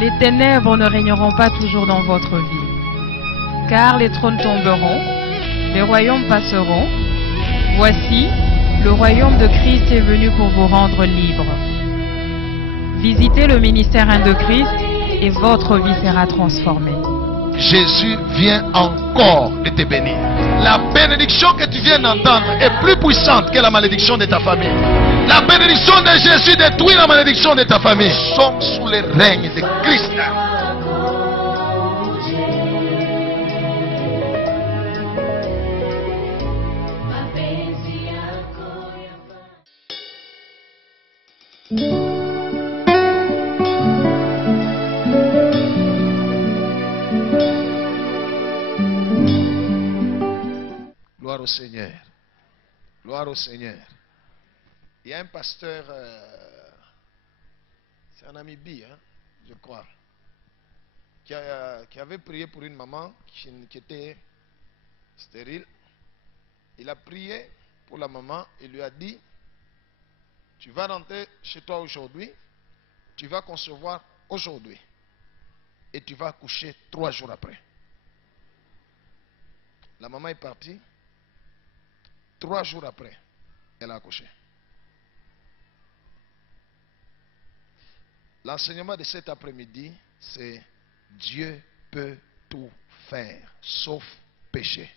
Les ténèbres ne régneront pas toujours dans votre vie, car les trônes tomberont, les royaumes passeront. Voici, le royaume de Christ est venu pour vous rendre libre. Visitez le ministère de Christ et votre vie sera transformée. Jésus vient encore de te bénir. La bénédiction que tu viens d'entendre est plus puissante que la malédiction de ta famille. La bénédiction de Jésus détruit la malédiction de ta famille. Nous sommes sous le règne de Christ. Gloire au Seigneur. Gloire au Seigneur. Il y a un pasteur, c'est en Namibie, hein, je crois, qui avait prié pour une maman qui était stérile. Il a prié pour la maman et lui a dit, tu vas rentrer chez toi aujourd'hui, tu vas concevoir aujourd'hui et tu vas accoucher 3 jours après. La maman est partie. 3 jours après, elle a accouché. L'enseignement de cet après-midi, c'est Dieu peut tout faire, sauf péché.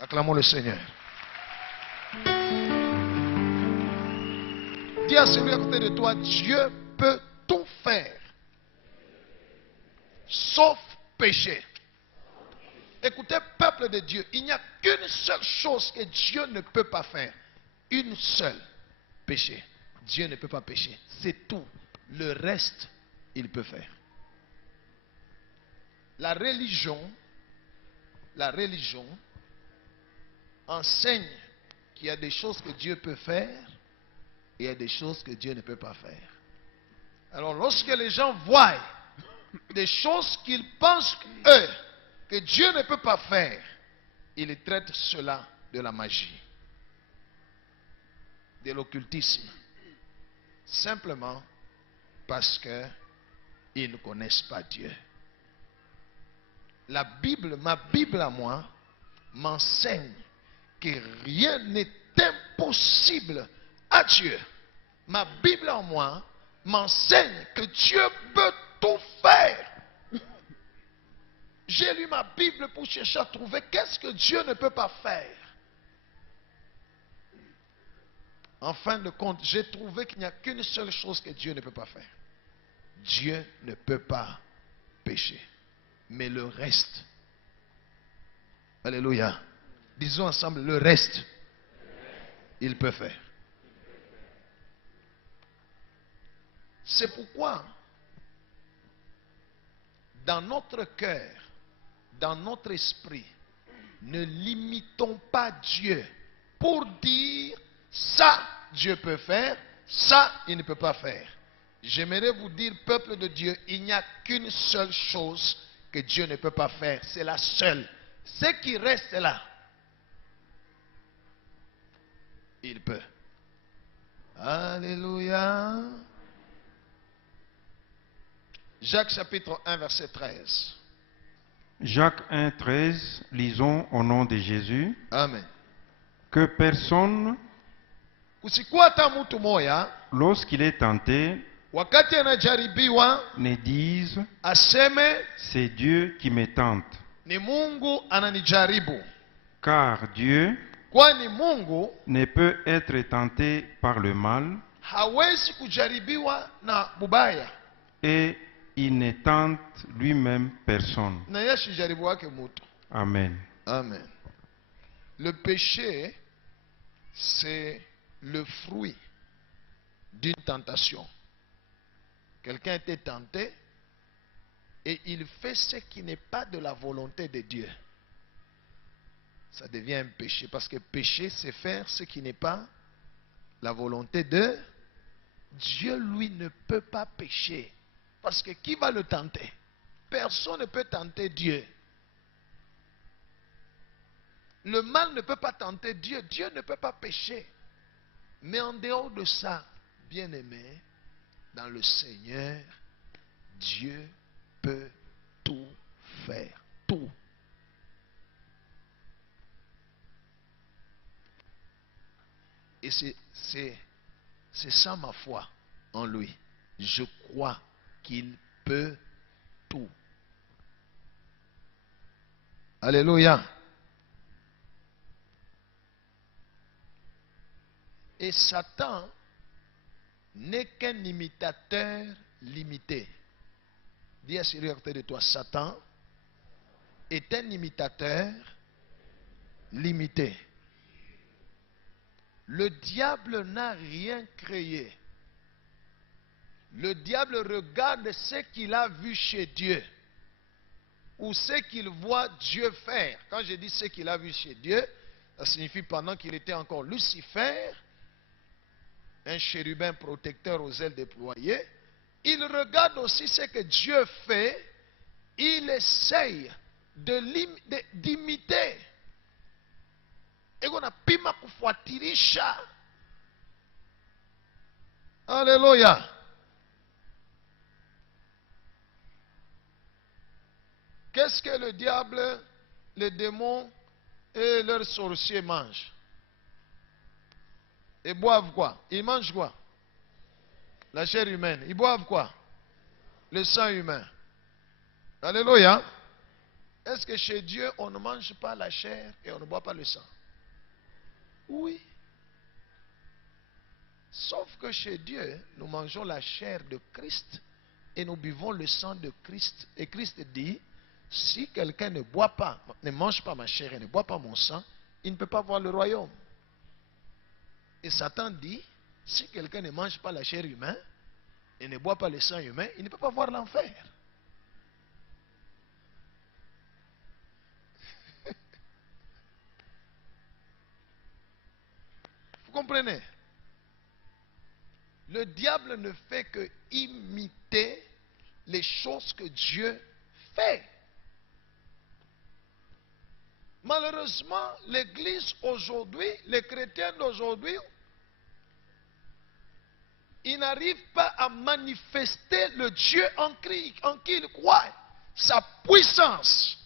Acclamons le Seigneur. Dis à celui à côté de toi, Dieu peut tout faire, sauf péché. Écoutez, peuple de Dieu, il n'y a qu'une seule chose que Dieu ne peut pas faire. Une seule, péché. Dieu ne peut pas pécher. C'est tout. Le reste, il peut faire. La religion enseigne qu'il y a des choses que Dieu peut faire et il y a des choses que Dieu ne peut pas faire. Alors, lorsque les gens voient des choses qu'ils pensent, eux, que Dieu ne peut pas faire, il traite cela de la magie, de l'occultisme, simplement parce qu'ils ne connaissent pas Dieu. La Bible, ma Bible à moi, m'enseigne que rien n'est impossible à Dieu. Ma Bible à moi m'enseigne que Dieu peut tout faire. J'ai lu ma Bible pour chercher à trouver qu'est-ce que Dieu ne peut pas faire. En fin de compte, j'ai trouvé qu'il n'y a qu'une seule chose que Dieu ne peut pas faire. Dieu ne peut pas pécher. Mais le reste, alléluia, disons ensemble, le reste, il peut faire. C'est pourquoi, dans notre cœur, dans notre esprit, ne limitons pas Dieu pour dire ça Dieu peut faire, ça il ne peut pas faire. J'aimerais vous dire, peuple de Dieu, il n'y a qu'une seule chose que Dieu ne peut pas faire. C'est la seule. Ce qui reste là, il peut. Alléluia. Jacques chapitre 1 verset 13. Jacques 1, 13, lisons au nom de Jésus. Amen. Que personne, lorsqu'il est tenté, ne dise c'est Dieu qui me tente. Car Dieu ne peut être tenté par le mal et il ne tente lui-même personne. Amen. Amen. Le péché, c'est le fruit d'une tentation. Quelqu'un était tenté et il fait ce qui n'est pas de la volonté de Dieu. Ça devient un péché, parce que péché, c'est faire ce qui n'est pas la volonté de Dieu. Lui ne peut pas pécher. Parce que qui va le tenter? Personne ne peut tenter Dieu. Le mal ne peut pas tenter Dieu. Dieu ne peut pas pécher. Mais en dehors de ça, bien-aimé, dans le Seigneur, Dieu peut tout faire. Tout. Et c'est ça ma foi en lui. Je crois qu'il peut tout. Alléluia. Et Satan n'est qu'un imitateur limité. Dis à celui à côté de toi, Satan est un imitateur limité. Le diable n'a rien créé. Le diable regarde ce qu'il a vu chez Dieu ou ce qu'il voit Dieu faire. Quand je dis ce qu'il a vu chez Dieu, ça signifie pendant qu'il était encore Lucifer, un chérubin protecteur aux ailes déployées, il regarde aussi ce que Dieu fait, il essaye d'imiter. Et on a pima kufuatilisha. Alléluia. Qu'est-ce que le diable, les démons et leurs sorciers mangent? Ils boivent quoi? Ils mangent quoi? La chair humaine. Ils boivent quoi? Le sang humain. Alléluia. Est-ce que chez Dieu, on ne mange pas la chair et on ne boit pas le sang? Oui. Sauf que chez Dieu, nous mangeons la chair de Christ et nous buvons le sang de Christ. Et Christ dit, si quelqu'un ne mange pas ma chair et ne boit pas mon sang, il ne peut pas voir le royaume. Et Satan dit, si quelqu'un ne mange pas la chair humaine et ne boit pas le sang humain, il ne peut pas voir l'enfer. Vous comprenez? Le diable ne fait que imiter les choses que Dieu fait. Malheureusement, l'Église aujourd'hui, les chrétiens d'aujourd'hui, ils n'arrivent pas à manifester le Dieu en qui ils croient, sa puissance.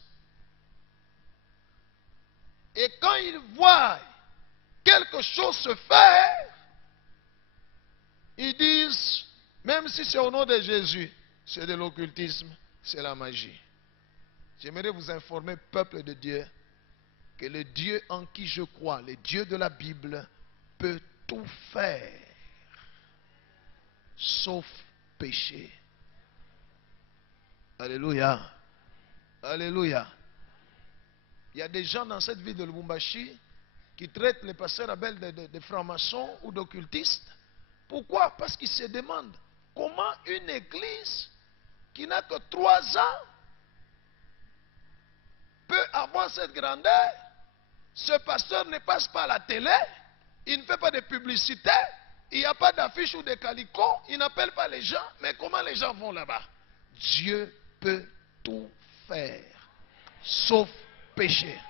Et quand ils voient quelque chose se faire, ils disent, même si c'est au nom de Jésus, c'est de l'occultisme, c'est la magie. J'aimerais vous informer, peuple de Dieu, que le Dieu en qui je crois, le Dieu de la Bible, peut tout faire, sauf péché. Alléluia. Alléluia. Il y a des gens dans cette ville de Lubumbashi qui traitent les pasteurs Abel de francs-maçons ou d'occultistes. Pourquoi? Parce qu'ils se demandent comment une église qui n'a que 3 ans peut avoir cette grandeur. Ce pasteur ne passe pas à la télé, il ne fait pas de publicité, il n'y a pas d'affiche ou de calicot, il n'appelle pas les gens, mais comment les gens vont là-bas? Dieu peut tout faire, sauf péché.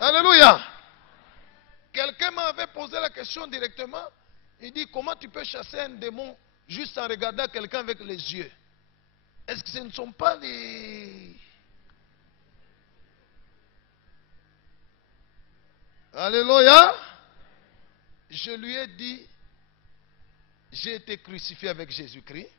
Alléluia. Quelqu'un m'avait posé la question directement. Il dit, comment tu peux chasser un démon juste en regardant quelqu'un avec les yeux? Est-ce que ce ne sont pas des... Alléluia. Je lui ai dit, j'ai été crucifié avec Jésus-Christ.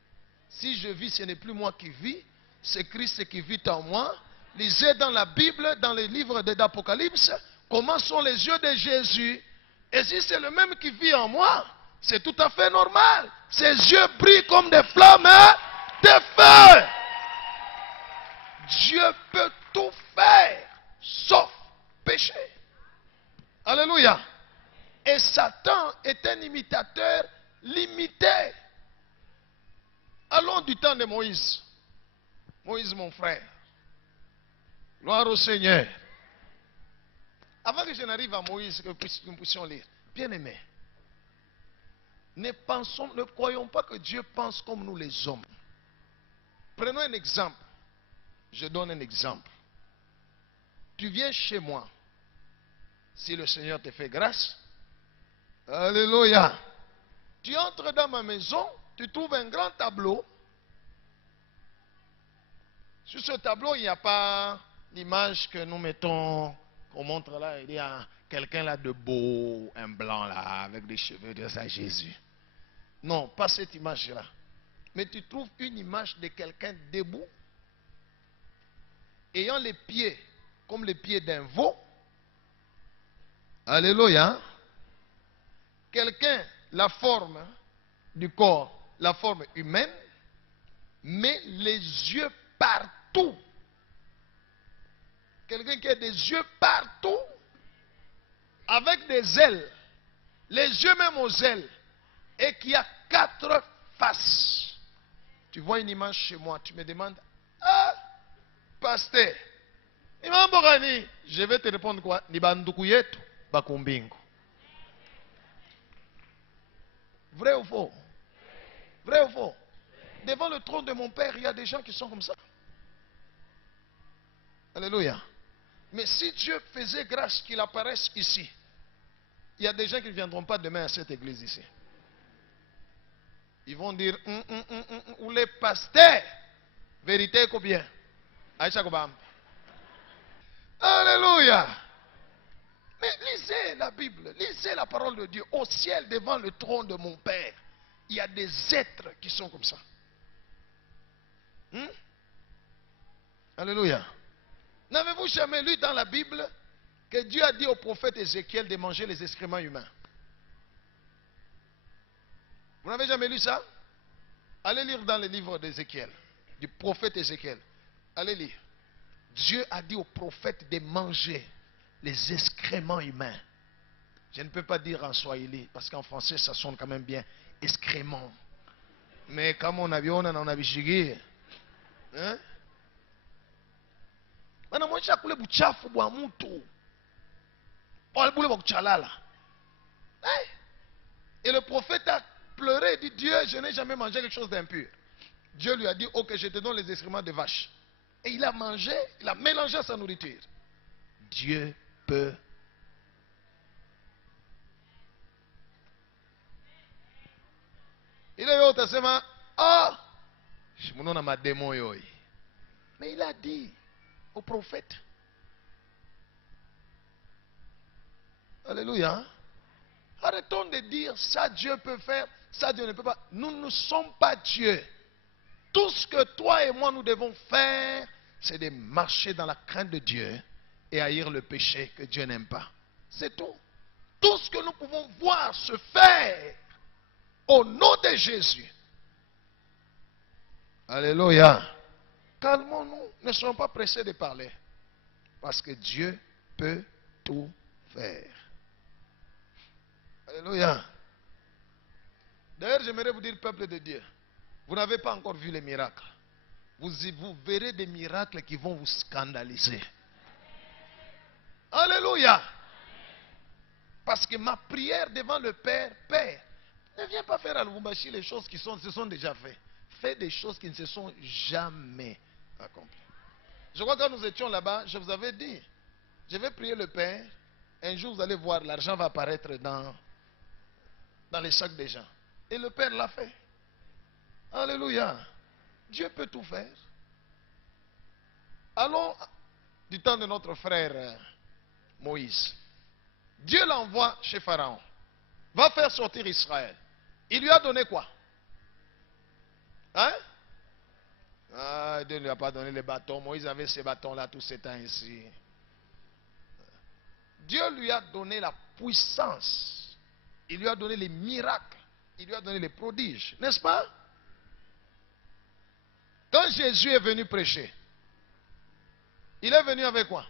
Si je vis, ce n'est plus moi qui vis, c'est Christ qui vit en moi. Lisez dans la Bible, dans les livres d'Apocalypse, comment sont les yeux de Jésus. Et si c'est le même qui vit en moi, c'est tout à fait normal. Ses yeux brillent comme des flammes de feu. Dieu peut tout faire, sauf péché. Alléluia. Et Satan est un imitateur limité. Allons du temps de Moïse. Moïse, mon frère. Gloire au Seigneur. Avant que je n'arrive à Moïse, que nous puissions lire. Bien-aimés, ne croyons pas que Dieu pense comme nous les hommes. Prenons un exemple. Je donne un exemple. Tu viens chez moi. Si le Seigneur te fait grâce, Alléluia. Tu entres dans ma maison, tu trouves un grand tableau. Sur ce tableau, il n'y a pas l'image que nous mettons, qu'on montre là. Il y a quelqu'un là de beau, un blanc là, avec des cheveux de ça, Jésus. Non, pas cette image-là. Mais tu trouves une image de quelqu'un debout, ayant les pieds comme les pieds d'un veau. Alléluia. Quelqu'un, la forme du corps, la forme humaine, mais les yeux partout. Quelqu'un qui a des yeux partout, avec des ailes, les yeux même aux ailes, et qui a 4 faces. Tu vois une image chez moi, tu me demandes, ah, pasteur, je vais te répondre quoi? Vrai ou faux? Vrai ou faux? Devant le trône de mon Père, il y a des gens qui sont comme ça. Alléluia. Mais si Dieu faisait grâce qu'il apparaisse ici, il y a des gens qui ne viendront pas demain à cette église ici. Ils vont dire, ou les pasteurs, vérité ou bien. Alléluia. Mais lisez la Bible, lisez la parole de Dieu. Au ciel, devant le trône de mon Père, il y a des êtres qui sont comme ça. Alléluia. N'avez-vous jamais lu dans la Bible que Dieu a dit au prophète Ézéchiel de manger les excréments humains? Vous n'avez jamais lu ça? Allez lire dans le livre d'Ézéchiel, du prophète Ézéchiel. Allez lire. Dieu a dit au prophète de manger les excréments humains. Je ne peux pas dire en swahili, parce qu'en français ça sonne quand même bien, excréments. Mais comme on a vu, on a vu. Hein? Et le prophète a pleuré et dit, Dieu, je n'ai jamais mangé quelque chose d'impur. Dieu lui a dit, ok, je te donne les excréments de vache. Et il a mangé, il a mélangé sa nourriture. Dieu peut. Il a eu au testament, ah, je me donne à ma démon. Mais il a dit au prophète. Alléluia. Arrêtons de dire ça Dieu peut faire, ça Dieu ne peut pas. Nous ne sommes pas Dieu. Tout ce que toi et moi nous devons faire, c'est de marcher dans la crainte de Dieu et haïr le péché que Dieu n'aime pas. C'est tout. Tout ce que nous pouvons voir se faire au nom de Jésus. Alléluia. Calmons-nous, ne soyons pas pressés de parler. Parce que Dieu peut tout faire. Alléluia. D'ailleurs, j'aimerais vous dire, peuple de Dieu, vous n'avez pas encore vu les miracles. Vous verrez des miracles qui vont vous scandaliser. Alléluia. Parce que ma prière devant le Père, Père, ne viens pas faire à Lubumbashi les choses qui se sont déjà faites. Fais des choses qui ne se sont jamais accomplies. Je crois que quand nous étions là-bas, je vous avais dit, je vais prier le Père. Un jour, vous allez voir, l'argent va apparaître dans les sacs des gens. Et le Père l'a fait. Alléluia. Dieu peut tout faire. Allons du temps de notre frère Moïse. Dieu l'envoie chez Pharaon. Va faire sortir Israël. Il lui a donné quoi? Hein? Ah, Dieu ne lui a pas donné les bâtons. Moïse avait ces bâtons-là tout ce temps ici. Dieu lui a donné la puissance. Il lui a donné les miracles. Il lui a donné les prodiges. N'est-ce pas? Quand Jésus est venu prêcher, il est venu avec quoi?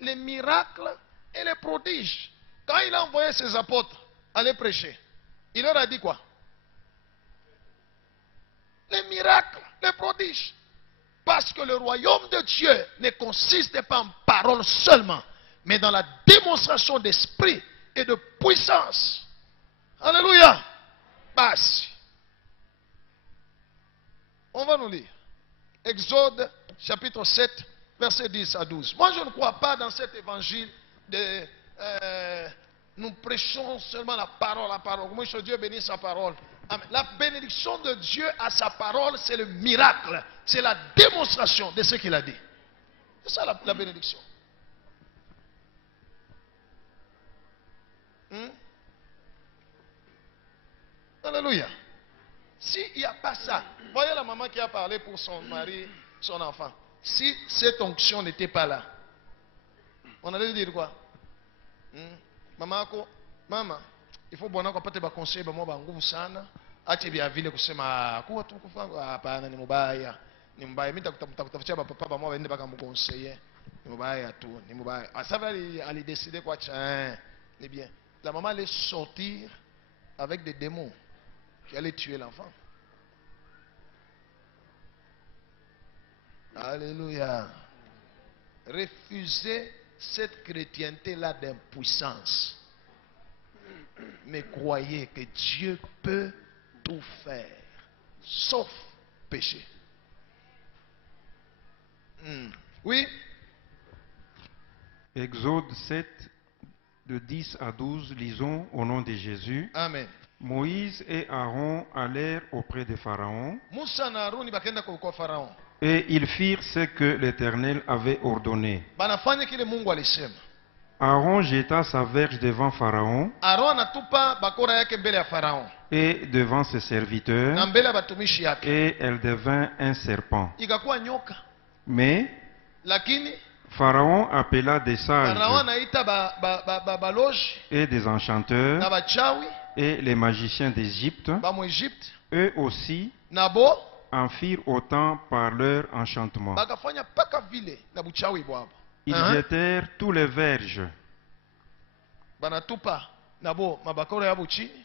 Les miracles et les prodiges. Quand il a envoyé ses apôtres aller prêcher, il leur a dit quoi? Les miracles, les prodiges. Parce que le royaume de Dieu ne consiste pas en paroles seulement, mais dans la démonstration d'esprit et de puissance. Alléluia. Basi. On va nous lire. Exode chapitre 7, verset 10 à 12. Moi, je ne crois pas dans cet évangile Nous prêchons seulement la parole, la parole. Comment que Dieu bénisse sa parole? Amen. La bénédiction de Dieu à sa parole, c'est le miracle. C'est la démonstration de ce qu'il a dit. C'est ça la bénédiction. Alléluia. S'il n'y a pas ça, voyez la maman qui a parlé pour son mari, son enfant. Si cette onction n'était pas là, on allait dire quoi? Maman, il faut bon encore pas conseiller moi bangu sana. Ache bia vile kusema kuwa tu kufanga hapana ni mbaya. Ni mbaya mimi nitakutafutia papa ba moi waende baka mkonseiller. Ni mbaya tu, ni mbaya. Ça va aller décider quoi tiens. Eh bien, la maman allait sortir avec des démons qui allaient tuer l'enfant. Alléluia. Refusez cette chrétienté-là d'impuissance. Mais croyez que Dieu peut tout faire, sauf péché. Oui. Exode 7, de 10 à 12, lisons au nom de Jésus. Amen. Moïse et Aaron allèrent auprès de Pharaon. Pharaon. Et ils firent ce que l'Éternel avait ordonné. Aaron jeta sa verge devant Pharaon et devant ses serviteurs, et elle devint un serpent. Mais Pharaon appela des sages et des enchanteurs et les magiciens d'Égypte. Eux aussi en firent autant par leur enchantement. Ils jetèrent tous les verges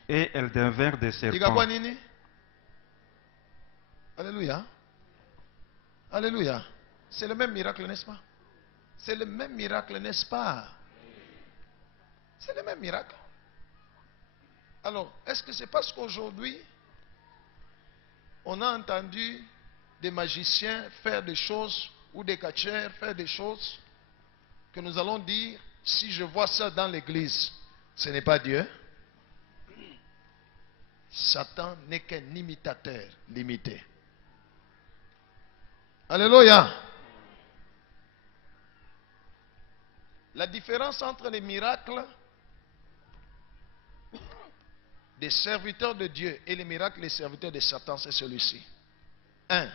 et elles devinrent des serpents. Alléluia. Alléluia. C'est le même miracle, n'est-ce pas? C'est le même miracle, n'est-ce pas? C'est le même miracle. Alors, est-ce que c'est parce qu'aujourd'hui, on a entendu des magiciens faire des choses ou des catcheurs faire des choses que nous allons dire, si je vois ça dans l'église, ce n'est pas Dieu? Satan n'est qu'un imitateur limité. Alléluia. La différence entre les miracles des serviteurs de Dieu et les miracles des serviteurs de Satan, c'est celui-ci. 1.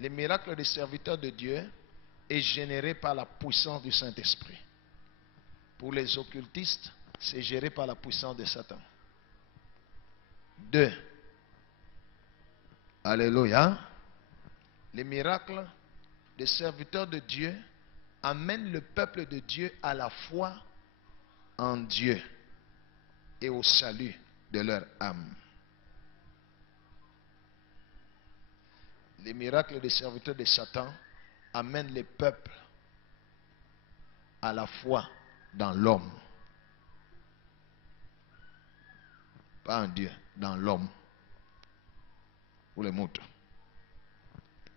Les miracles des serviteurs de Dieu est généré par la puissance du Saint-Esprit. Pour les occultistes, c'est géré par la puissance de Satan. 2. Alléluia. Les miracles des serviteurs de Dieu amènent le peuple de Dieu à la foi en Dieu et au salut de leur âme. Les miracles des serviteurs de Satan amènent les peuples à la foi dans l'homme. Pas en Dieu, dans l'homme. Ou les moutons.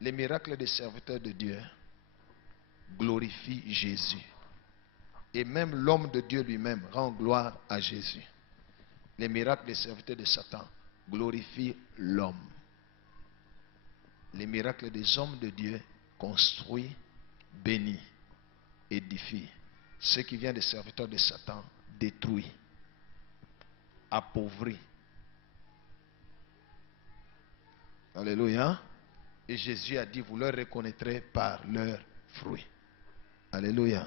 Les miracles des serviteurs de Dieu glorifient Jésus. Et même l'homme de Dieu lui-même rend gloire à Jésus. Les miracles des serviteurs de Satan glorifient l'homme. Les miracles des hommes de Dieu construisent, bénissent, édifient. Ce qui vient des serviteurs de Satan détruit, appauvrit. Alléluia. Et Jésus a dit, vous leur reconnaîtrez par leurs fruits. Alléluia.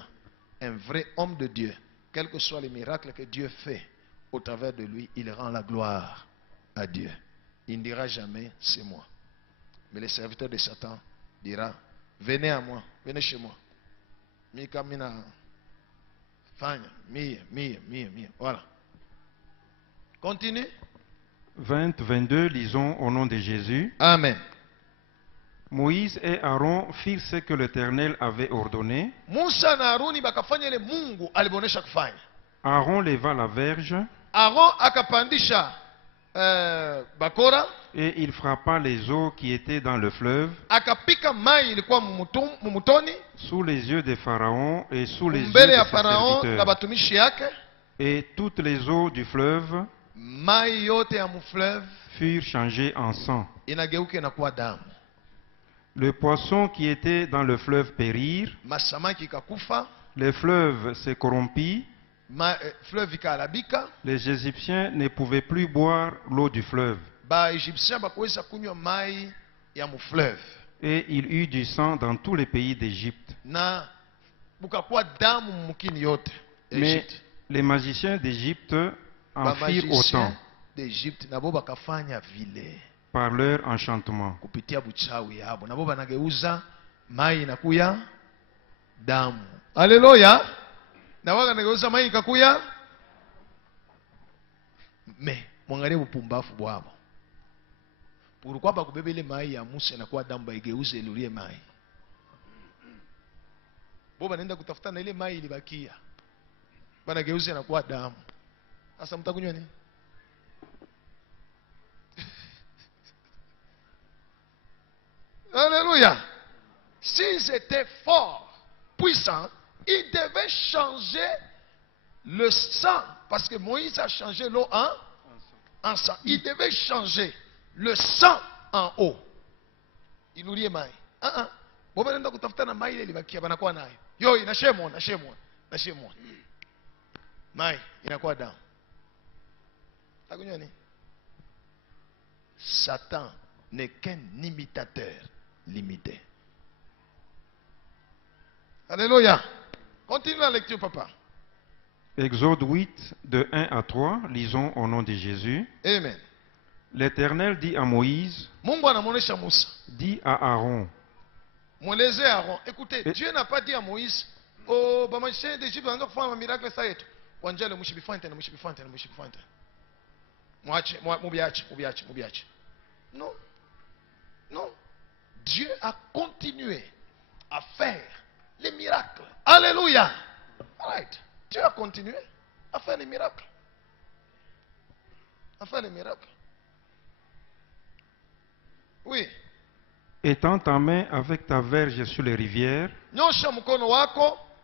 Un vrai homme de Dieu, quels que soient les miracles que Dieu fait au travers de lui, il rend la gloire à Dieu. Il ne dira jamais, c'est moi. Mais les serviteurs de Satan diront, venez à moi, venez chez moi. Voilà. Continue. 22, lisons au nom de Jésus. Amen. Moïse et Aaron firent ce que l'Éternel avait ordonné. Aaron Aaron leva la verge bakora. Et il frappa les eaux qui étaient dans le fleuve akapika mai ilikuwa mumutoni sous les yeux de Pharaon et sous les yeux mbele de ya ses Pharaon na serviteurs. batumishi yake. Et toutes les eaux du fleuve mai yote ya mufleuve furent changées en sang. inageuka inakuwa damu. Le poisson qui était dans le fleuve périr, Masamaki ikakufa, le fleuve se corrompit, fleuve ikalabika. les Égyptiens ne pouvaient plus boire l'eau du fleuve. Ba Égyptiens bakuweza kunywa mai ya mufleuve. Et il eut du sang dans tous les pays d'Égypte. Na bukakuwa damu mukini yote Mais Egypte. les magiciens d'Égypte en firent autant d'Égypte nabo bakafanya vile par leur enchantement. kupitia buchawi yabo, nabo banageuza mai inakuya damu. Haleluya! Na wanageuza mai ikakuya. Me mwangalie upumbafu bwabo. Pourquoi bakubeba ile mai ya Musa inakuwa damu baigeuze ilulie mai? Bo banaenda kutafuta na ile mai ilibakia, banageuza inakuwa damu. Sasa mtakunywa nini? Alléluia. S'ils étaient forts, puissants, ils devaient changer le sang. Parce que Moïse a changé l'eau en sang. Il devait changer le sang en eau. Il nous dit maï. Bon, ben, on a na maï il va qui a quoi naï. Yo, il a chez moi, maï, il a quoi dans. Satan n'est qu'un imitateur limité. Alléluia. Continue la lecture, papa. Exode 8, de 1 à 3, lisons au nom de Jésus. Amen. L'Éternel dit à Moïse, dit à Aaron. Écoutez, Dieu n'a pas dit à Moïse, oh, bah, magicien d'Égypte, on va faire un miracle, ça y est. Non. Non. Dieu a continué à faire les miracles. Alléluia. Right. Dieu a continué à faire les miracles. Oui. Étends ta main avec ta verge sur les rivières,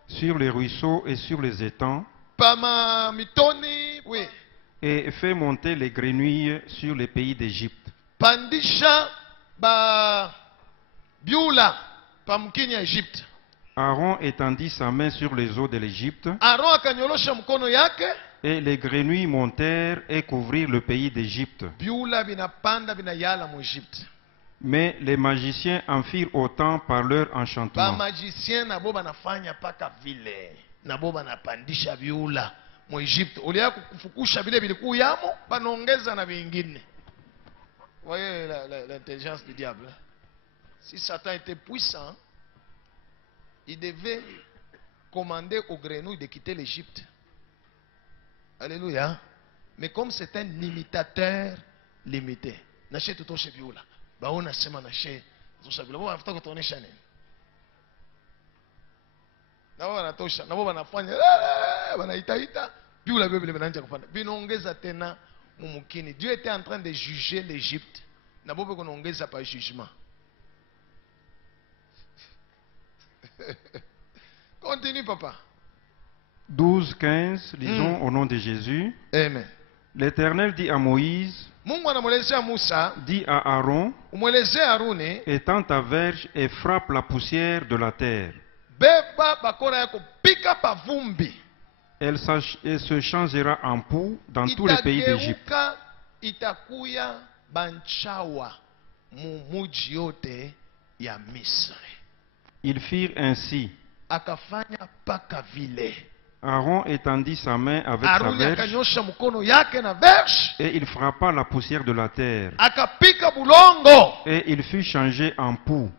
sur les ruisseaux et sur les étangs, oui. Et fais monter les grenouilles sur les pays d'Égypte. Pandisha ba biula pamkini ya Egypte. Aaron étendit sa main sur les eaux de l'Égypte. Aaron akanyolosha mkono yake. Et les grenouilles montèrent et couvrirent le pays d'Égypte. Biula binapanda binayala mu Egypte. Mais les magiciens en firent autant par leur enchantement. Ba magiciens nabo banafanya paka vile. Nabo banapandisha biula mu Egypte. Ulia kufukusha vile bilikuyamo banaongeza na vingine. Voyez l'intelligence du diable. Si Satan était puissant, il devait commander aux grenouilles de quitter l'Égypte. Alléluia. Mais comme c'est un imitateur limité, nache tout chez Bioula. Bah on a sema nache tout chez Bioula. Bon, after que tourner chaîne. Na wana tosha, na baba nafanya, wanaitaita, Bioula bebe benanja kufanya. Binongeza tena mumukini. Dieu était en train de juger l'Égypte. Na baba konongeza pas jugement. Continue, papa. 12, 15, lisons au nom de Jésus. Amen. L'Éternel dit à Moïse, dit à Aaron, étends ta verge et frappe la poussière de la terre. Elle se changera en poux dans tous les pays d'Égypte. Ils firent ainsi. Aaron étendit sa main avec sa verge et il frappa la poussière de la terre. Et il fut changé en poux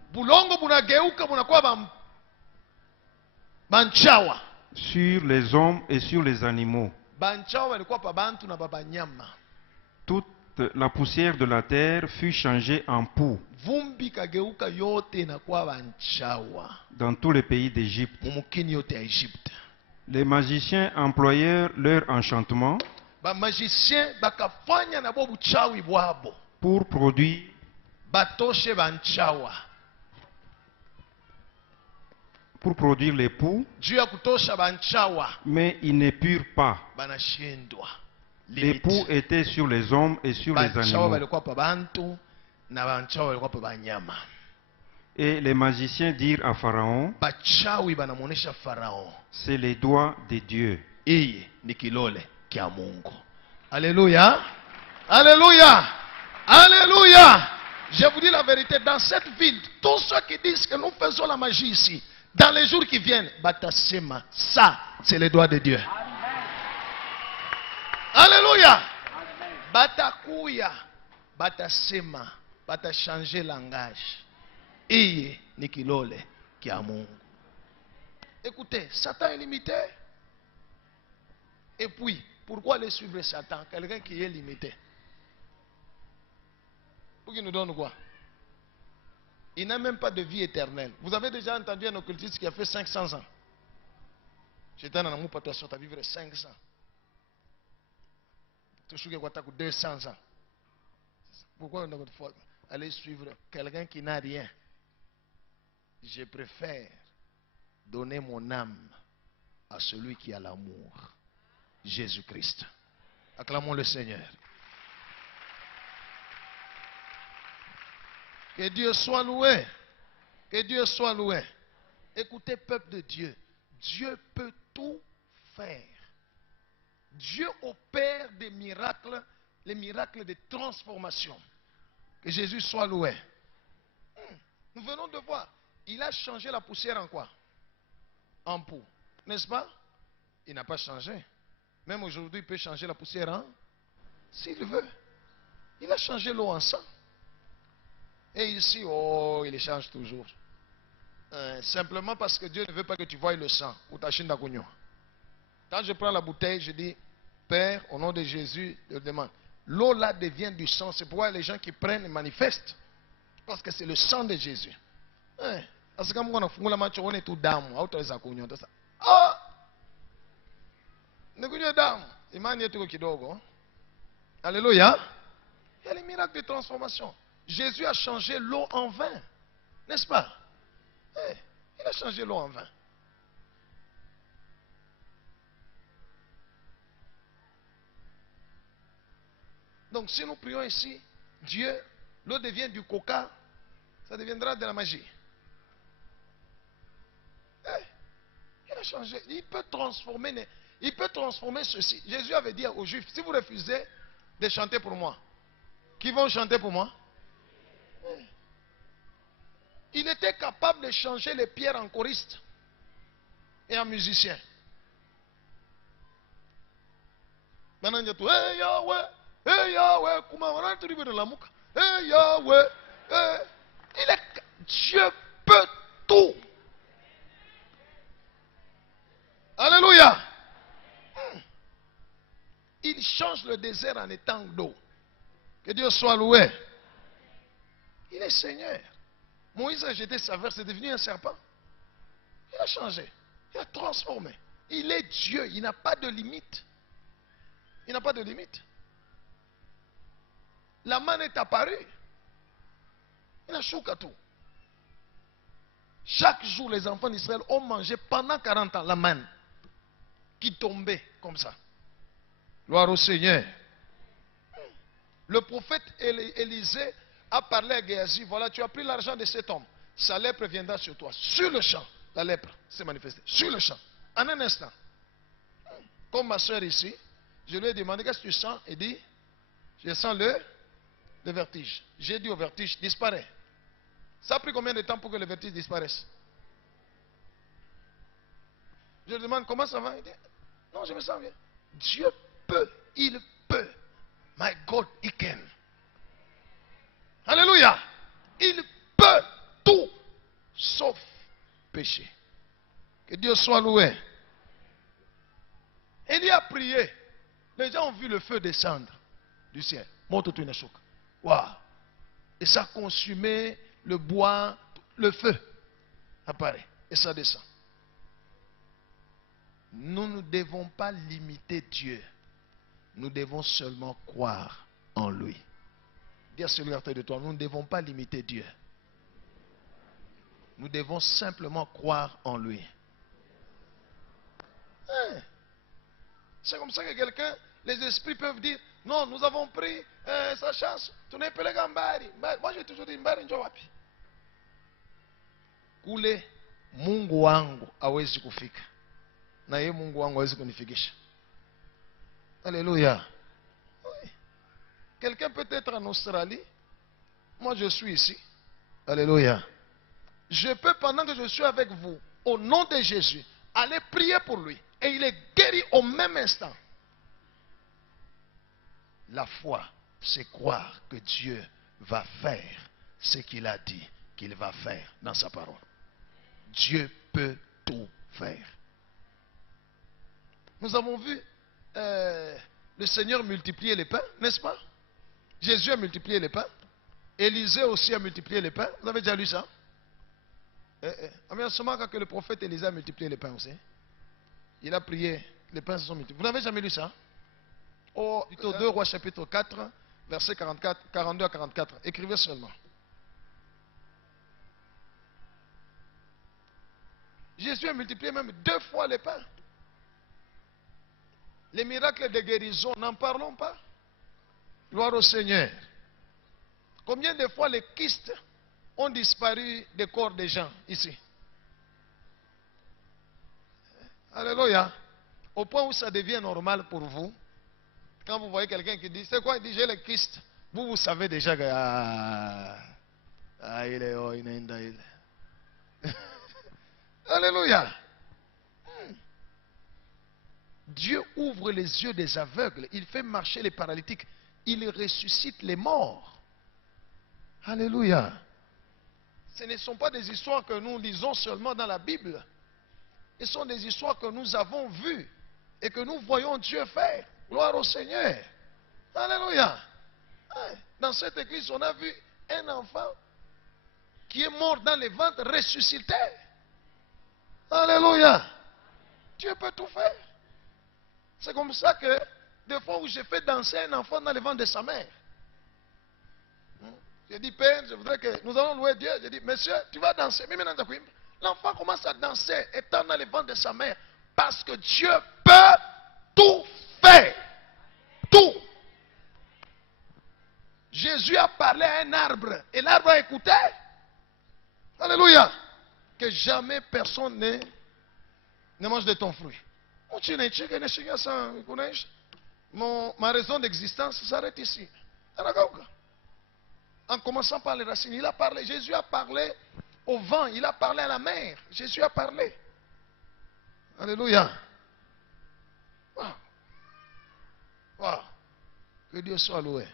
sur les hommes et sur les animaux. Toute la poussière de la terre fut changée en poux dans tous les pays d'Égypte. Les magiciens employèrent leur enchantement pour produire l'époux, mais ils n'épurent pas. L'époux était sur les hommes et sur les animaux. Et les magiciens dirent à Pharaon, c'est les doigts de Dieu. Alléluia. Alléluia. Alléluia. Je vous dis la vérité, dans cette ville, tous ceux qui disent que nous faisons la magie ici, dans les jours qui viennent, batasema, ça, c'est les doigts de Dieu. Alléluia. Batakuya, batasema, bata changer langage. Iye nikilole kia Mungu. Écoutez, Satan est limité. Et puis, pourquoi aller suivre Satan? Quelqu'un qui est limité. Pour qu'il nous donne quoi? Il n'a même pas de vie éternelle. Vous avez déjà entendu un occultiste qui a fait 500 ans. J'étais dans l'amour, pas toi, tu as vivre 500. Tu as 200 ans. Pourquoi on doit aller suivre quelqu'un qui n'a rien? Je préfère donner mon âme à celui qui a l'amour. Jésus-Christ. Acclamons le Seigneur. Que Dieu soit loué. Que Dieu soit loué. Écoutez, peuple de Dieu. Dieu peut tout faire. Dieu opère des miracles, les miracles de transformation. Que Jésus soit loué. Nous venons de voir. Il a changé la poussière en quoi? En poux. N'est-ce pas? Il n'a pas changé. Même aujourd'hui, il peut changer la poussière en... S'il veut. Il a changé l'eau en sang. Et ici, oh, il change toujours. Simplement parce que Dieu ne veut pas que tu voies le sang. Ou ta chine d'agognon. Quand je prends la bouteille, je dis, Père, au nom de Jésus, je demande. L'eau là devient du sang. C'est pourquoi les gens qui prennent manifestent. Parce que c'est le sang de Jésus. Parce que quand on a fumé la match, on est tout d'âme. Ah! Alléluia. Il y a les miracles de transformation. Jésus a changé l'eau en vin. N'est-ce pas? Il a changé l'eau en vin. Donc si nous prions ici, Dieu, l'eau devient du coca, ça deviendra de la magie. Il a changé. Il peut transformer ceci. Jésus avait dit aux Juifs, si vous refusez de chanter pour moi, qui vont chanter pour moi? Il était capable de changer les pierres en choristes et en musiciens. Maintenant, il y a tout. Hey Yahweh, hey Yahweh, comment on a trouvé de la mouka? Hey Yahweh, Dieu peut tout. Alléluia. Il change le désert en étang d'eau. Que Dieu soit loué. Il est Seigneur. Moïse a jeté sa verre, c'est devenu un serpent. Il a changé. Il a transformé. Il est Dieu. Il n'a pas de limite. Il n'a pas de limite. La manne est apparue. Il a chouka tout. Chaque jour, les enfants d'Israël ont mangé pendant 40 ans la manne qui tombait comme ça. Gloire au Seigneur. Le prophète Élisée a parlé à Géasi. Voilà, tu as pris l'argent de cet homme. Sa lèpre viendra sur toi. Sur le champ, la lèpre s'est manifestée. Sur le champ. En un instant. Comme ma soeur ici, je lui ai demandé qu'est-ce que tu sens. Il dit, je sens le vertige. J'ai dit au vertige, disparaît. Ça a pris combien de temps pour que le vertige disparaisse? Je lui demande comment ça va. Il dit, non, je me sens bien. Dieu peut, il peut. My God, he can. Alléluia. Il peut tout, sauf péché. Que Dieu soit loué. Il a prié. Les gens ont vu le feu descendre du ciel. Wow. Et ça a consumé le bois, le feu apparaît. Et ça descend. Nous ne devons pas limiter Dieu. Nous devons seulement croire en lui. Dis à celui à côté de toi, nous ne devons pas limiter Dieu. Nous devons simplement croire en lui. Hein? C'est comme ça que quelqu'un, les esprits peuvent dire, non, nous avons pris sa chance. Tu n'es pas le gambari. Moi, j'ai toujours dit, mbari njo wapi. Kule, Mungu wangu hawezi kufika. Na yeye Mungu wangu hawezi kunifikisha. Alléluia. Oui. Quelqu'un peut être en Australie. Moi, je suis ici. Alléluia. Je peux, pendant que je suis avec vous, au nom de Jésus, aller prier pour lui. Et il est guéri au même instant. La foi, c'est croire que Dieu va faire ce qu'il a dit qu'il va faire dans sa parole. Dieu peut tout faire. Nous avons vu le Seigneur multiplier les pains, n'est-ce pas? Jésus a multiplié les pains. Élisée aussi a multiplié les pains. Vous avez déjà lu ça? Seulement quand le prophète Élisée a multiplié les pains aussi. Il a prié, les pains se sont multipliés. Vous n'avez jamais lu ça? Au 2 Rois chapitre 4, versets 42 à 44. Écrivez seulement. Jésus a multiplié même 2 fois les pains. Les miracles de guérison, n'en parlons pas. Gloire au Seigneur. Combien de fois les kystes ont disparu des corps des gens ici? Alléluia. Au point où ça devient normal pour vous. Quand vous voyez quelqu'un qui dit, c'est quoi? Il dit, j'ai le kyste. Vous savez déjà que... il est oh, il est. Alléluia. Dieu ouvre les yeux des aveugles. Il fait marcher les paralytiques. Il ressuscite les morts. Alléluia. Ce ne sont pas des histoires que nous lisons seulement dans la Bible. Ce sont des histoires que nous avons vues et que nous voyons Dieu faire. Gloire au Seigneur. Alléluia. Dans cette église, on a vu un enfant qui est mort dans les ventres ressuscité. Alléluia. Dieu peut tout faire. C'est comme ça que des fois où j'ai fait danser un enfant dans les ventres de sa mère. J'ai dit, Père, je voudrais que nous allons louer Dieu. J'ai dit, monsieur, tu vas danser. L'enfant commence à danser étant dans les ventres de sa mère. Parce que Dieu peut tout faire. Tout. Jésus a parlé à un arbre et l'arbre a écouté. Alléluia. Que jamais personne ne mange de ton fruit. Ma raison d'existence s'arrête ici. En commençant par les racines, il a parlé. Jésus a parlé au vent, il a parlé à la mer. Jésus a parlé. Alléluia. Wow. Wow. Que Dieu soit loué.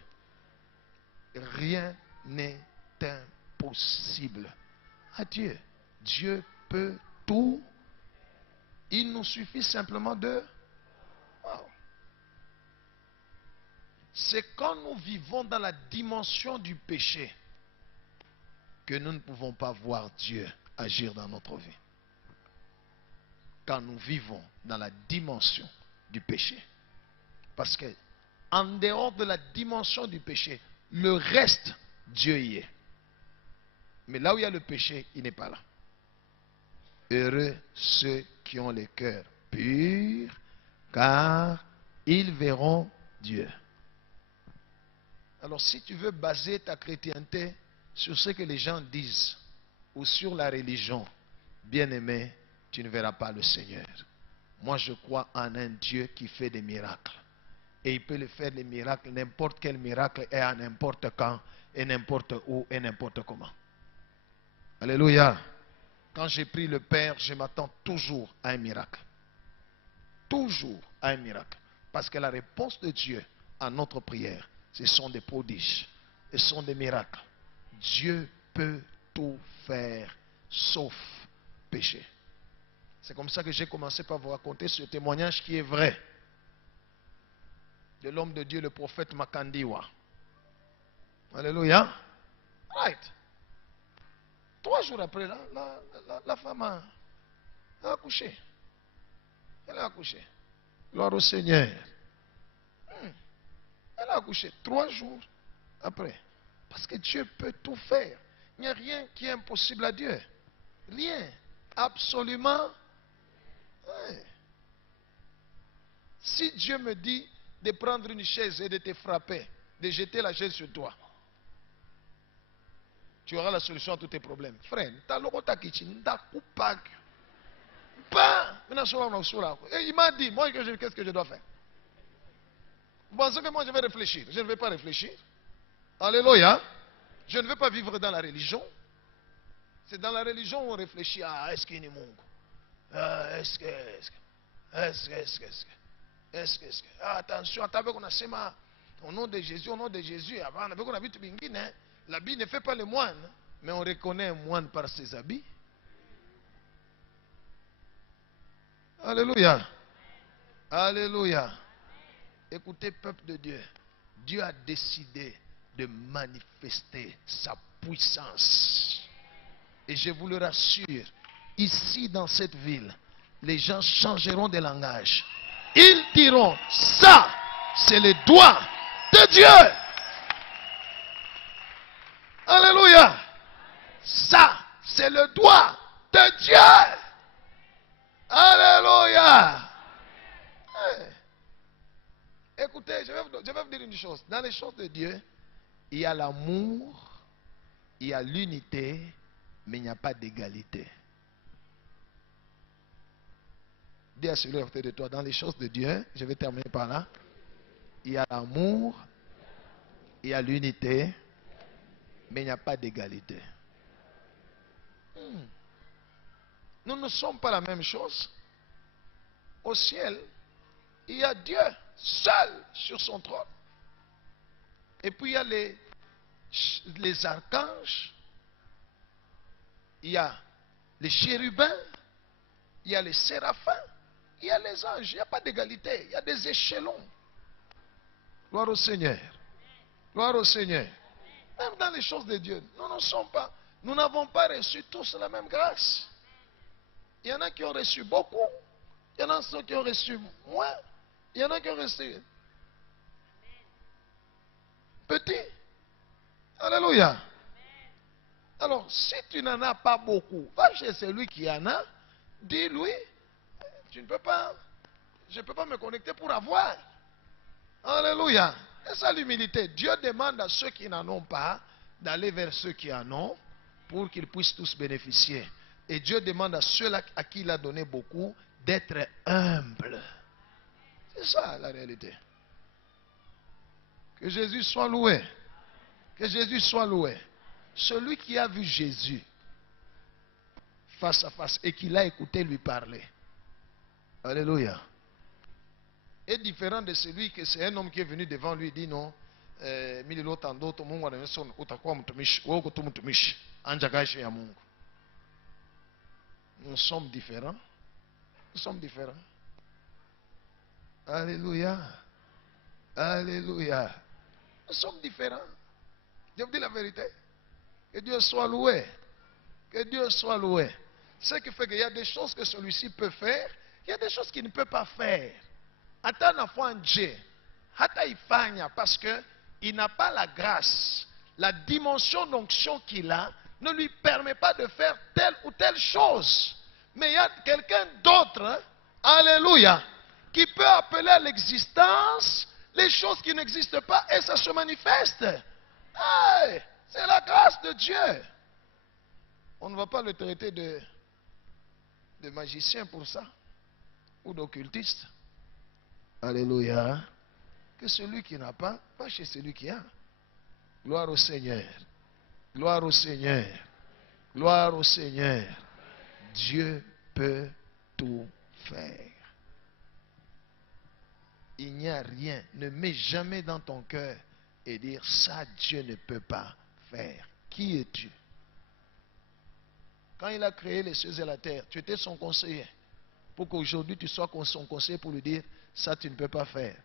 Rien n'est impossible à Dieu. Dieu peut tout. Il nous suffit simplement de... Wow. C'est quand nous vivons dans la dimension du péché que nous ne pouvons pas voir Dieu agir dans notre vie. Quand nous vivons dans la dimension du péché. Parce que en dehors de la dimension du péché, le reste, Dieu y est. Mais là où il y a le péché, il n'est pas là. Heureux ceux qui ont les cœurs purs, car ils verront Dieu. Alors si tu veux baser ta chrétienté sur ce que les gens disent ou sur la religion, bien-aimé, tu ne verras pas le Seigneur. Moi je crois en un Dieu qui fait des miracles. Et il peut le faire des miracles, n'importe quel miracle et à n'importe quand, et n'importe où, et n'importe comment. Alléluia. Quand j'ai pris le Père, je m'attends toujours à un miracle. Toujours à un miracle. Parce que la réponse de Dieu à notre prière, ce sont des prodiges. Ce sont des miracles. Dieu peut tout faire, sauf péché. C'est comme ça que j'ai commencé par vous raconter ce témoignage qui est vrai. De l'homme de Dieu, le prophète Makandiwa. Alléluia. Right. 3 jours après, la femme a accouché. Elle a accouché. Gloire au Seigneur. Elle a accouché 3 jours après. Parce que Dieu peut tout faire. Il n'y a rien qui est impossible à Dieu. Rien. Absolument. Ouais. Si Dieu me dit de prendre une chaise et de te frapper, de jeter la chaise sur toi, tu auras la solution à tous tes problèmes. Frère, ta logo ta kitchen, ta coupac. Pas. Et il m'a dit, moi, qu'est-ce que je dois faire? Vous pensez que moi, je vais réfléchir? Je ne vais pas réfléchir. Alléluia. Je ne veux pas vivre dans la religion. C'est dans la religion où on réfléchit. Ah, est-ce qu'il y a un est-ce que. Ah, attention, au nom de Jésus, au nom de Jésus. Avant, on a vu tout bingine. L'habit ne fait pas le moine, mais on reconnaît un moine par ses habits. Alléluia. Alléluia. Écoutez, peuple de Dieu. Dieu a décidé de manifester sa puissance. Et je vous le rassure, ici dans cette ville, les gens changeront de langage. Ils diront, ça, c'est le doigt de Dieu. Alléluia. Ça, c'est le doigt de Dieu. Alléluia. Écoutez, je vais vous dire une chose. Dans les choses de Dieu, il y a l'amour, il y a l'unité, mais il n'y a pas d'égalité. Dis à celui à côté de toi, dans les choses de Dieu, je vais terminer par là, il y a l'amour, il y a l'unité, mais il n'y a pas d'égalité. Nous ne sommes pas la même chose. Au ciel, il y a Dieu seul sur son trône. Et puis il y a les archanges, il y a les chérubins, il y a les séraphins, il y a les anges. Il n'y a pas d'égalité, il y a des échelons. Gloire au Seigneur. Gloire au Seigneur. Même dans les choses de Dieu, nous n'avons pas reçu tous la même grâce. Il y en a qui ont reçu beaucoup, il y en a qui ont reçu moins, il y en a qui ont reçu petit. Alléluia. Alors, si tu n'en as pas beaucoup, va chez celui qui en a, dis-lui, je ne peux pas me connecter pour avoir. Alléluia. C'est ça l'humilité. Dieu demande à ceux qui n'en ont pas d'aller vers ceux qui en ont pour qu'ils puissent tous bénéficier. Et Dieu demande à ceux-là à qui il a donné beaucoup d'être humbles. C'est ça la réalité. Que Jésus soit loué. Que Jésus soit loué. Celui qui a vu Jésus face à face et qui l'a écouté lui parler. Alléluia. Est différent de celui que c'est un homme qui est venu devant lui et dit non. Nous sommes différents. Nous sommes différents. Alléluia. Alléluia. Nous sommes différents. Je vous dis la vérité. Que Dieu soit loué. Que Dieu soit loué. Ce qui fait qu'il y a des choses que celui-ci peut faire, il y a des choses qu'il ne peut pas faire. Hata nafua nje, hata ifanya, parce que il n'a pas la grâce. La dimension d'onction qu'il a ne lui permet pas de faire telle ou telle chose. Mais il y a quelqu'un d'autre, alléluia, qui peut appeler à l'existence les choses qui n'existent pas et ça se manifeste. Hey, c'est la grâce de Dieu. On ne va pas le traiter de magicien pour ça, ou d'occultiste. Alléluia. Que celui qui n'a pas, va chez celui qui a. Gloire au Seigneur. Gloire au Seigneur. Gloire au Seigneur. Dieu peut tout faire. Il n'y a rien. Ne mets jamais dans ton cœur et dire ça Dieu ne peut pas faire. Qui es-tu? Quand il a créé les cieux et la terre, tu étais son conseiller. Pour qu'aujourd'hui tu sois son conseiller pour lui dire ça tu ne peux pas faire.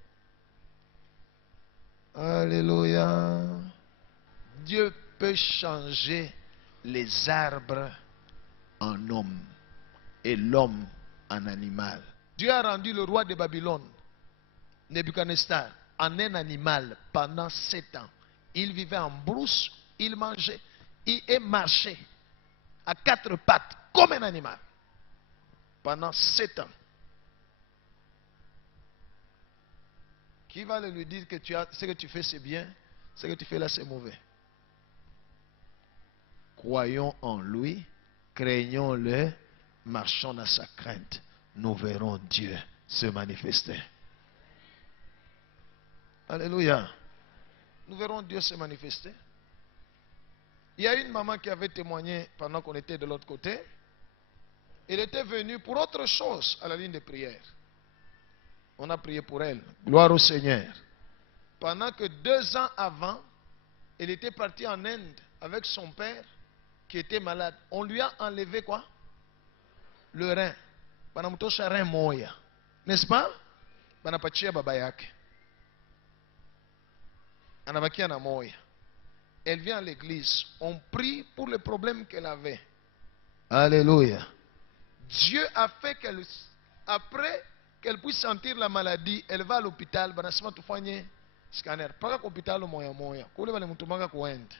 Alléluia. Dieu peut changer les arbres en homme et l'homme en animal. Dieu a rendu le roi de Babylone, Nebuchadnezzar, en un animal pendant 7 ans. Il vivait en brousse, il mangeait, il marchait à 4 pattes comme un animal pendant 7 ans. Qui va lui dire que ce que tu fais c'est bien, ce que tu fais là c'est mauvais? Croyons en lui, craignons-le, marchons dans sa crainte. Nous verrons Dieu se manifester. Alléluia. Nous verrons Dieu se manifester. Il y a une maman qui avait témoigné pendant qu'on était de l'autre côté. Elle était venue pour autre chose à la ligne de prière. On a prié pour elle. Gloire au Seigneur. Pendant que 2 ans avant, elle était partie en Inde avec son père qui était malade. On lui a enlevé quoi? Le rein. Banamutosha rein moya. N'est-ce pas? Banapachia baba yake. Anabakia na moya. Elle vient à l'église. On prie pour le problème qu'elle avait. Alléluia. Dieu a fait qu'elle, après qu'elle puisse sentir la maladie, elle va à l'hôpital. Banasima tufanye scanner. Paka kwa hôpital moya moya. Kule bale mutumanga kuenda.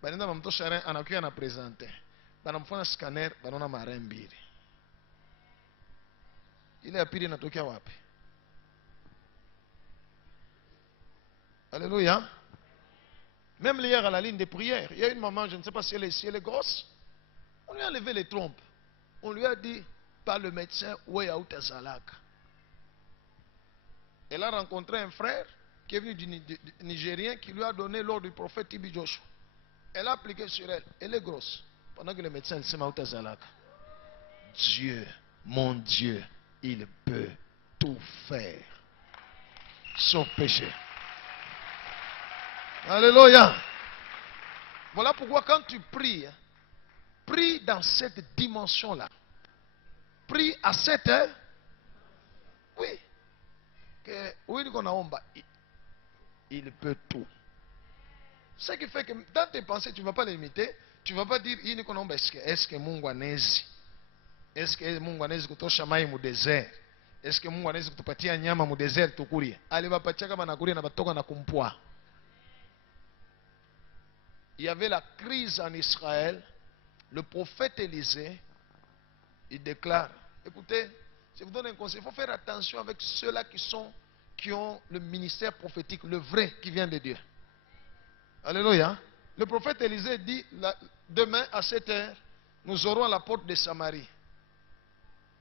Banenda bamtosha rein anakuya na presente. Banamfanya scanner banona marein mbili. Ile ya pili inatokea wapi? Alléluia. Même hier à la ligne de prière, il y a une maman, je ne sais pas si elle est ici, elle est grosse. On lui a enlevé les trompes. On lui a dit par le médecin, Ouéaouta Zalaka. Elle a rencontré un frère qui est venu du Nigérien qui lui a donné l'ordre du prophète Tibi Joshua. Elle a appliqué sur elle. Elle est grosse. Pendant que le médecin s'est Ouéaouta Zalaka. Dieu, mon Dieu, il peut tout faire. Sauf péché. Alléluia. Voilà pourquoi quand tu pries, prie dans cette dimension-là. Prie à cette heure. Oui. Oui, il peut tout. Ce qui fait que dans tes pensées, tu ne vas pas limiter. Tu ne vas pas dire, est-ce que Mungu anezi? Est-ce que Mungu anezi kutosha mai mu désert? Est-ce que Mungu anezi kutupatia nyama mu désert tukulie? Alibapatia kama nakulia na batoka na kumpwa. Il y avait la crise en Israël. Le prophète Élisée, il déclare, écoutez, je vous donne un conseil, il faut faire attention avec ceux-là qui ont le ministère prophétique, le vrai qui vient de Dieu. Alléluia. Le prophète Élisée dit, demain à 7 heures, nous aurons à la porte de Samarie.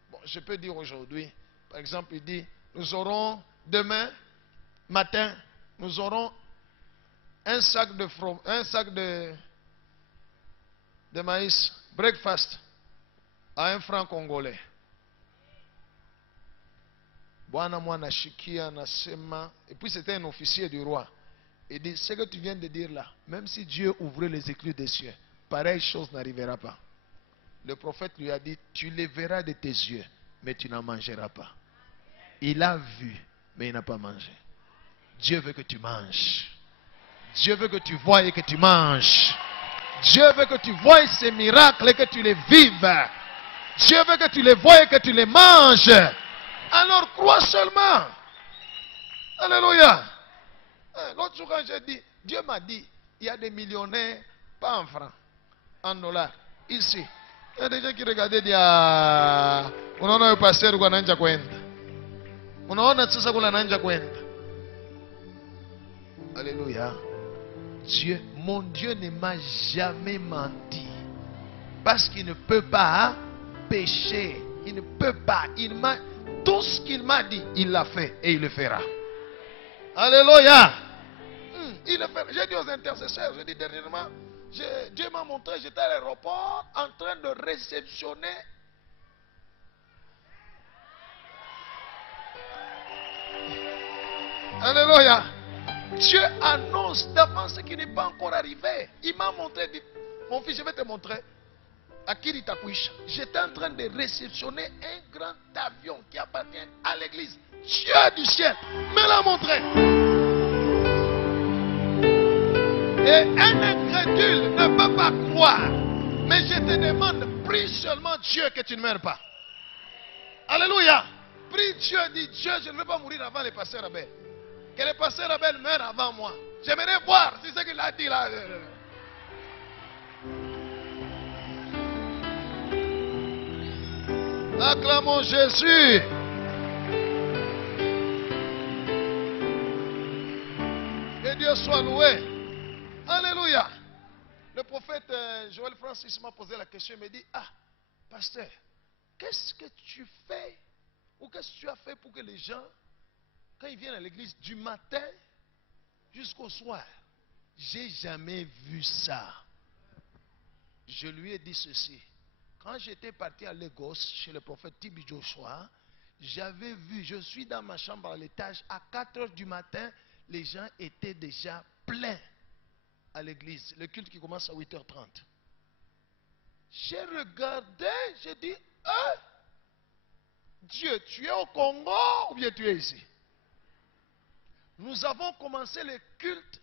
Bon, je peux dire aujourd'hui, par exemple, il dit, nous aurons demain matin, nous aurons un sac de maïs, breakfast, à 1 franc congolais. Bwana mwana shikia nasema, et puis c'était un officier du roi. Il dit, ce que tu viens de dire là, même si Dieu ouvrait les écluses des cieux, pareille chose n'arrivera pas. Le prophète lui a dit, tu les verras de tes yeux, mais tu n'en mangeras pas. Il a vu, mais il n'a pas mangé. Dieu veut que tu manges. Dieu veut que tu voies et que tu manges. Dieu veut que tu voies ces miracles et que tu les vives. Dieu veut que tu les voies et que tu les manges. Alors crois seulement. Alléluia. L'autre jour quand j'ai dit, Dieu m'a dit, il y a des millionnaires, pas en francs, en dollars, ici. Il y a des gens qui regardaient et disent, ah, on a un pasteur qui a un kwenda. On a un tsasa qui a un kwenda. Alléluia. Dieu, mon Dieu ne m'a jamais menti. Parce qu'il ne peut pas pécher. Il ne peut pas. Tout ce qu'il m'a dit, il l'a fait et il le fera. Alléluia. Il le fera. J'ai dit aux intercesseurs, j'ai dit dernièrement, Dieu m'a montré, j'étais à l'aéroport en train de réceptionner. Alléluia. Dieu annonce d'avance ce qui n'est pas encore arrivé. Il m'a montré, dit, mon fils, je vais te montrer. À Kiritakuisha, j'étais en train de réceptionner un grand avion qui appartient à l'église. Dieu du ciel me l'a montré. Et un incrédule ne peut pas croire. Mais je te demande, prie seulement Dieu que tu ne meurs pas. Alléluia. Prie Dieu, dis Dieu, je ne veux pas mourir avant les pasteurs Abel. Que le pasteur Abel meure avant moi. J'aimerais voir si c'est ce qu'il a dit là. Acclamons Jésus. Que Dieu soit loué. Alléluia. Le prophète Joël Francis m'a posé la question. Il m'a dit, ah, pasteur, qu'est-ce que tu fais ou qu'est-ce que tu as fait pour que les gens, quand ils viennent à l'église du matin jusqu'au soir, j'ai jamais vu ça. Je lui ai dit ceci. Quand j'étais parti à Lagos chez le prophète Tibi Joshua, j'avais vu, je suis dans ma chambre à l'étage, à 4 heures du matin, les gens étaient déjà pleins à l'église. Le culte qui commence à 8h30. J'ai regardé, j'ai dit, hein? Dieu, tu es au Congo ou bien tu es ici? Nous avons commencé le culte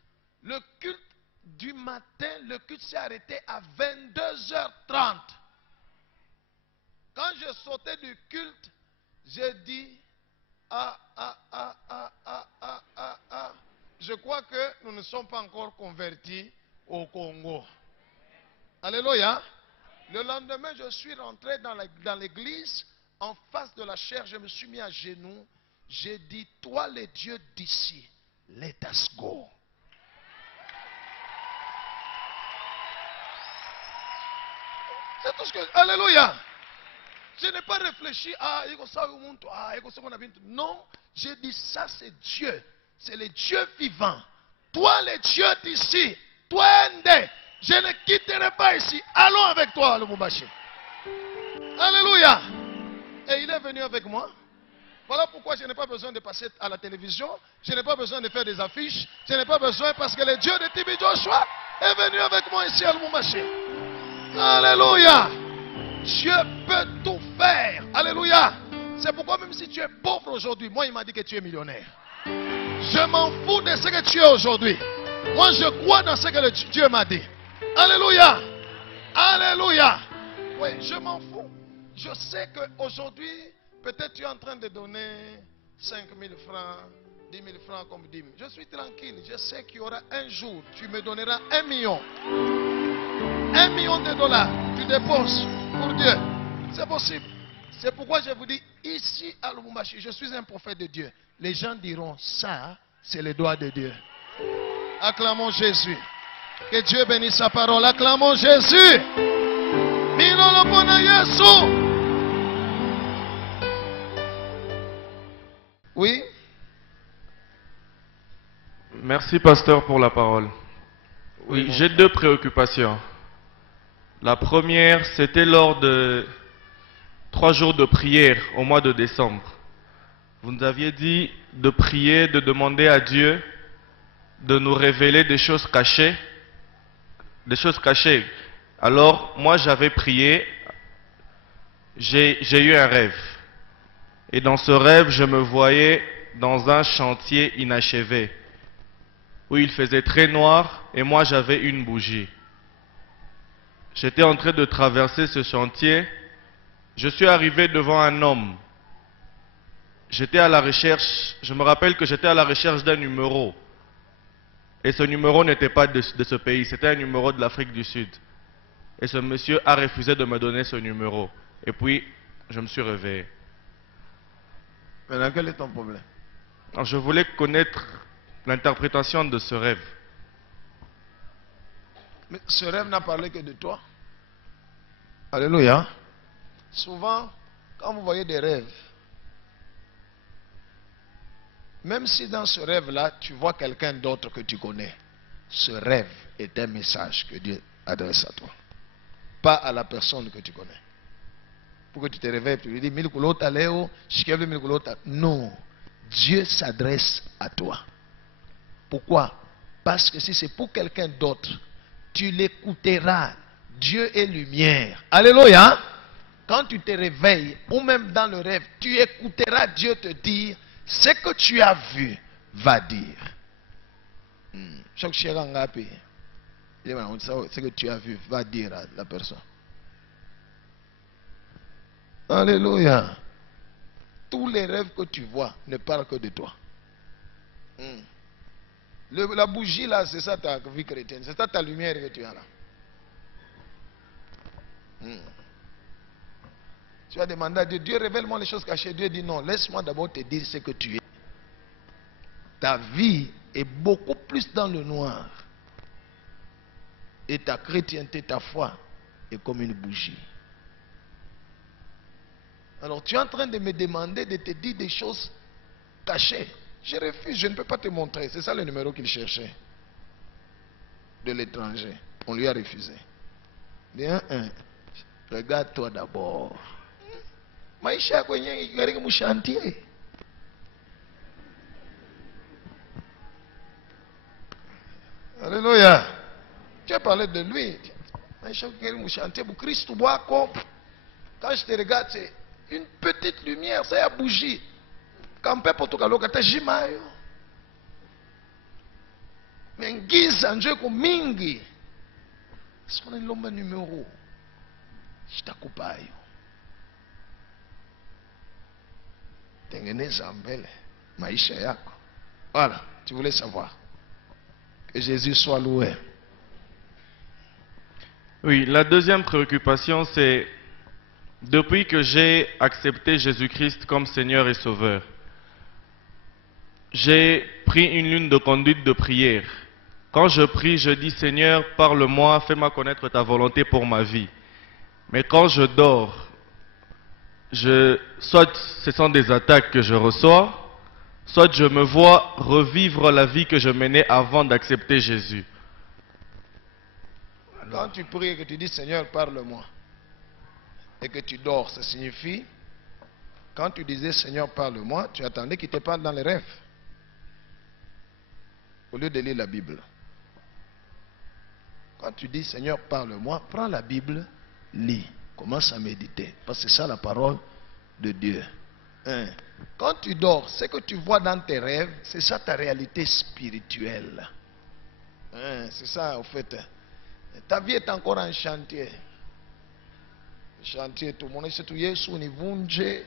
du matin, le culte s'est arrêté à 22h30. Quand je sautais du culte, j'ai dit, je crois que nous ne sommes pas encore convertis au Congo. Alléluia. Le lendemain, je suis rentré dans l'église, en face de la chaire, je me suis mis à genoux. J'ai dit, toi les dieux d'ici, let us go. C'est tout ce que... Alléluia. Je n'ai pas réfléchi à... Non, j'ai dit, ça c'est Dieu. C'est le Dieu vivant. Toi les dieux d'ici, toi Ndé, je ne quitterai pas ici. Allons avec toi, Lubumbashi. Alléluia. Et il est venu avec moi. Voilà pourquoi je n'ai pas besoin de passer à la télévision. Je n'ai pas besoin de faire des affiches. Je n'ai pas besoin parce que le Dieu de Tibi Joshua est venu avec moi ici à Lubumbashi. Alléluia. Dieu peut tout faire. Alléluia. C'est pourquoi même si tu es pauvre aujourd'hui, moi il m'a dit que tu es millionnaire. Je m'en fous de ce que tu es aujourd'hui. Moi je crois dans ce que Dieu m'a dit. Alléluia. Alléluia. Oui, je m'en fous. Je sais qu'aujourd'hui, peut-être tu es en train de donner 5 000 francs, 10 000 francs comme dîme. Je suis tranquille. Je sais qu'il y aura un jour, tu me donneras 1 million. 1 million de dollars, tu déposes pour Dieu. C'est possible. C'est pourquoi je vous dis, ici à Lubumbashi, je suis un prophète de Dieu. Les gens diront, ça, c'est le doigt de Dieu. Acclamons Jésus. Que Dieu bénisse sa parole. Acclamons Jésus. Oui. Merci pasteur pour la parole. Oui, j'ai 2 préoccupations. La première, c'était lors de 3 jours de prière au mois de décembre. Vous nous aviez dit de prier, de demander à Dieu de nous révéler des choses cachées. Des choses cachées. Alors, moi j'avais prié, j'ai eu un rêve. Et dans ce rêve, je me voyais dans un chantier inachevé, où il faisait très noir et moi j'avais une bougie. J'étais en train de traverser ce chantier. Je suis arrivé devant un homme. J'étais à la recherche, je me rappelle que j'étais à la recherche d'un numéro. Et ce numéro n'était pas de ce pays, c'était un numéro de l'Afrique du Sud. Et ce monsieur a refusé de me donner ce numéro. Et puis, je me suis réveillé. Maintenant, quel est ton problème? Alors, je voulais connaître l'interprétation de ce rêve. Mais ce rêve n'a parlé que de toi. Alléluia. Souvent, quand vous voyez des rêves, même si dans ce rêve-là, tu vois quelqu'un d'autre que tu connais, ce rêve est un message que Dieu adresse à toi. Pas à la personne que tu connais. Pour que tu te réveilles, tu lui dis, non, Dieu s'adresse à toi. Pourquoi? Parce que si c'est pour quelqu'un d'autre, tu l'écouteras. Dieu est lumière. Alléluia. Quand tu te réveilles, ou même dans le rêve, tu écouteras Dieu te dire, ce que tu as vu, va dire. Ce que tu as vu, va dire à la personne. Alléluia. Tous les rêves que tu vois ne parlent que de toi. La bougie là, c'est ça ta vie chrétienne. C'est ça ta lumière que tu as là. Tu as demandé à Dieu, Dieu révèle-moi les choses cachées. Dieu dit non, laisse-moi d'abord te dire ce que tu es. Ta vie est beaucoup plus dans le noir. Et ta chrétienté, ta foi est comme une bougie. Alors tu es en train de me demander de te dire des choses cachées. Je refuse, je ne peux pas te montrer. C'est ça le numéro qu'il cherchait. De l'étranger. On lui a refusé. Bien, regarde-toi d'abord. Maïcha kwenye gari mshantie. Alléluia. Tu as parlé de lui. Maïcha gari mshantie bu Christ boako. Quand je te regarde, c'est une petite lumière, c'est la bougie. Quand pepo tokaloka ta jimayo. Mengiza njeko mingi. C'est qu'on a l'homme numéro. Je t'accoupe. Tengeneza mbele maisha yako. Voilà, tu voulais savoir. Que Jésus soit loué. Oui, la deuxième préoccupation, c'est depuis que j'ai accepté Jésus-Christ comme Seigneur et Sauveur, j'ai pris une ligne de conduite de prière. Quand je prie, je dis Seigneur, parle-moi, fais-moi connaître ta volonté pour ma vie. Mais quand je dors, soit ce sont des attaques que je reçois, soit je me vois revivre la vie que je menais avant d'accepter Jésus. Quand tu pries et que tu dis Seigneur, parle-moi, et que tu dors, ça signifie, quand tu disais Seigneur, parle-moi, tu attendais qu'il te parle dans les rêves, au lieu de lire la Bible. Quand tu dis Seigneur, parle-moi, prends la Bible, lis. Commence à méditer. Parce que c'est ça la parole de Dieu. Quand tu dors, ce que tu vois dans tes rêves, c'est ça ta réalité spirituelle. C'est ça, en fait. Ta vie est encore en chantier. Chantier, tout le monde est tout Yesu, ni vunje.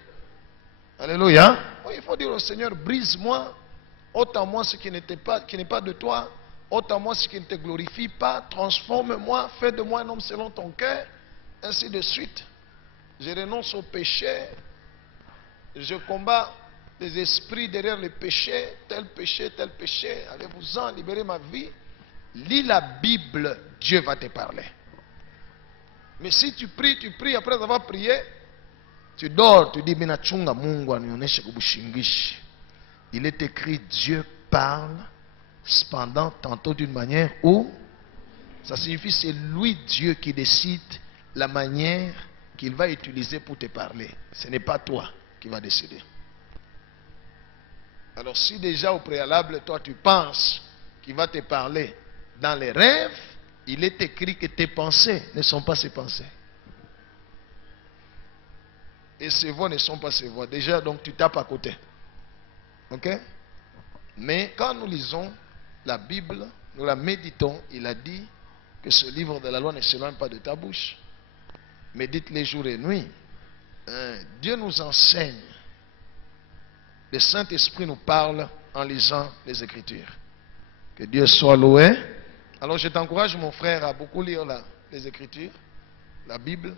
Alléluia. Il faut dire au Seigneur, brise-moi, ôte à moi ce qui n'est pas de toi, ôte à moi ce qui ne te glorifie pas, transforme-moi, fais de moi un homme selon ton cœur. Ainsi de suite. Je renonce au péché. Je combats les esprits derrière les péchés. Tel péché, tel péché. Allez-vous-en, libérez ma vie. Lis la Bible, Dieu va te parler. Mais si tu pries après avoir prié, tu dors, tu dis, il est écrit, Dieu parle cependant tantôt d'une manière ou ça signifie c'est lui Dieu qui décide la manière qu'il va utiliser pour te parler. Ce n'est pas toi qui vas décider. Alors si déjà au préalable, toi tu penses qu'il va te parler dans les rêves, il est écrit que tes pensées ne sont pas ses pensées. Et ses voix ne sont pas ses voix. Déjà, donc tu tapes à côté. Ok? Mais quand nous lisons la Bible, nous la méditons, il a dit que ce livre de la loi ne s'éloigne pas de ta bouche. Médite-les jours et nuits. Dieu nous enseigne. Le Saint-Esprit nous parle en lisant les Écritures. Que Dieu soit loué. Alors je t'encourage mon frère à beaucoup lire les Écritures, la Bible.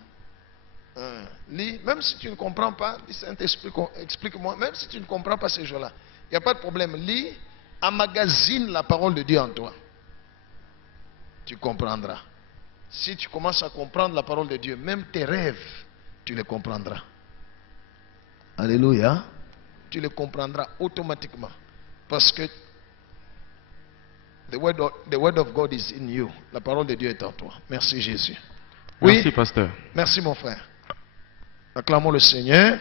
Lis, même si tu ne comprends pas, dis Saint-Esprit, explique-moi, même si tu ne comprends pas ces jours-là, il n'y a pas de problème. Lis, emmagasine la parole de Dieu en toi. Tu comprendras. Si tu commences à comprendre la parole de Dieu, même tes rêves, tu les comprendras. Alléluia. Tu les comprendras automatiquement. Parce que the word of God is in you. La parole de Dieu est en toi. Merci Jésus. Merci, pasteur. Merci mon frère. Acclamons le Seigneur.